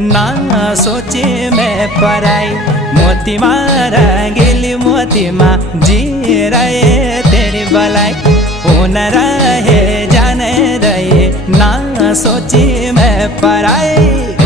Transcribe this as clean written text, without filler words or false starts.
ना सोचे मैं पराई। मोती मारा गिली मोती माँ जी रहे तेरी भलाई। उन रहे जाने रहे ना सोची मैं पराई।